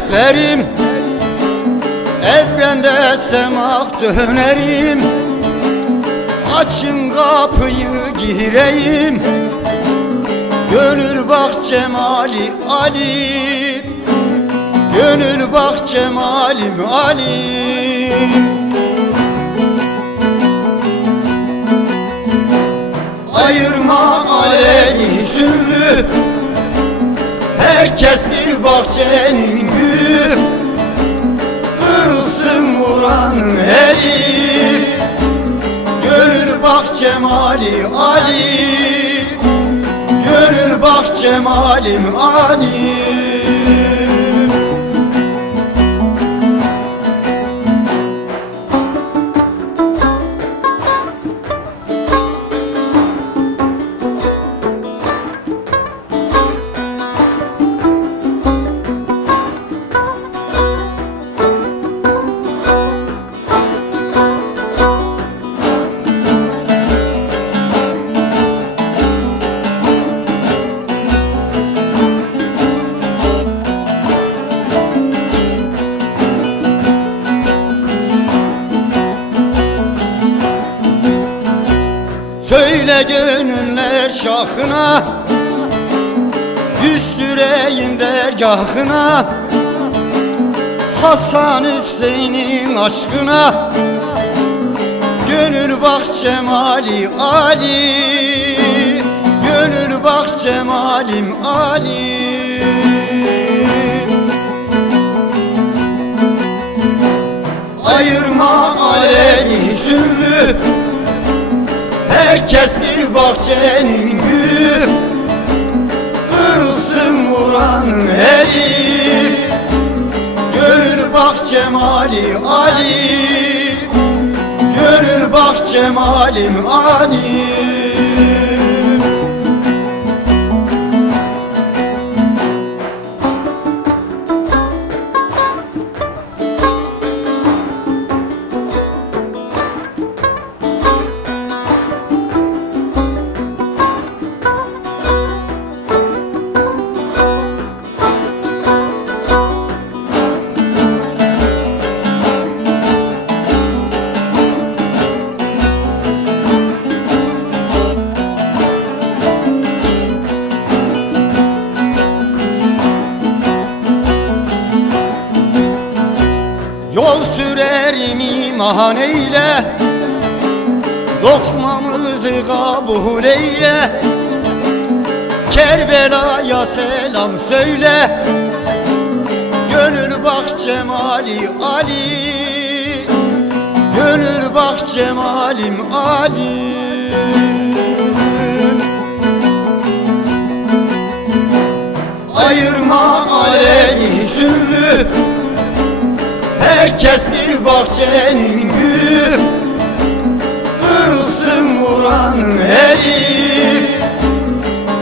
rehberim, evrende semak dönerim. Açın kapıyı gireyim, gönül bak cemali Ali, gönül bak cemalim Ali. Ayırma aleni sümbü, herkes bir bahçenin gülü. Kırılsın vuranın eli, gönül bak cemali Ali, gönül bak cemalim Ali. Söyle gönüller şahına, yüz süreyim dergahına. Hasan Hüseyin'in aşkına, gönül bak cemali Ali, gönül bak cemalim Ali. Ayırma aleni sümbü, herkes bir bahçenin gülü. Kırılsın vuranın eli, gönül bak cemali Ali, gönül bak cemalim Ali. Yol sürerim iman eyle, lokmamızı kabul eyle. Kerbela'ya selam söyle, gönül bak cemali Ali, gönül bak cemalim Ali. Ayırma aleni sümbü, herkes bir bahçenin gülü. Kırılsın vuranın eli,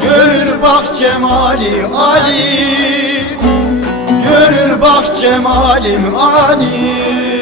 gönül bak cemali Ali, gönül bak cemalim Ali.